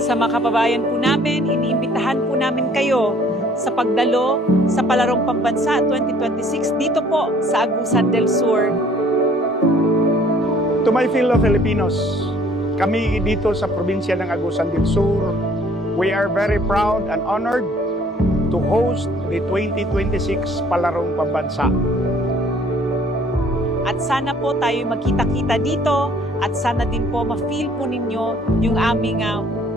Sa mga kababayan po namin, iniimbitahan po namin kayo sa pagdalo sa Palarong Pambansa 2026 dito po sa Agusan del Sur. To my fellow Filipinos, kami dito sa probinsya ng Agusan del Sur, we are very proud and honored to host the 2026 Palarong Pambansa. At sana po tayo magkita-kita dito at sana din po ma-feel po ninyo yung aming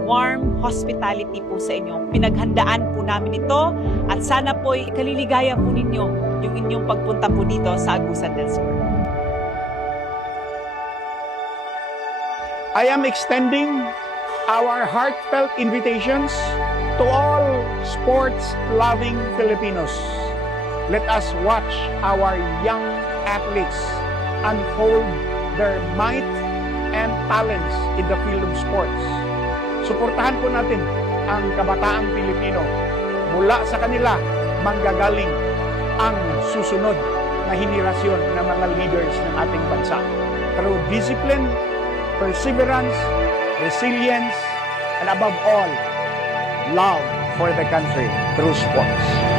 warm hospitality po sa inyo. Pinaghandaan po namin ito at sana po ikaliligaya po ninyo yung inyong pagpunta po dito sa Agusan del Sur. I am extending our heartfelt invitations to all sports-loving Filipinos. Let us watch our young athletes unfold their might and talents in the field of sports. Suportahan po natin ang kabataang Pilipino. Mula sa kanila, manggagaling ang susunod na henerasyon ng mga leaders ng ating bansa. Through discipline, perseverance, resilience, and above all, love for the country through sports.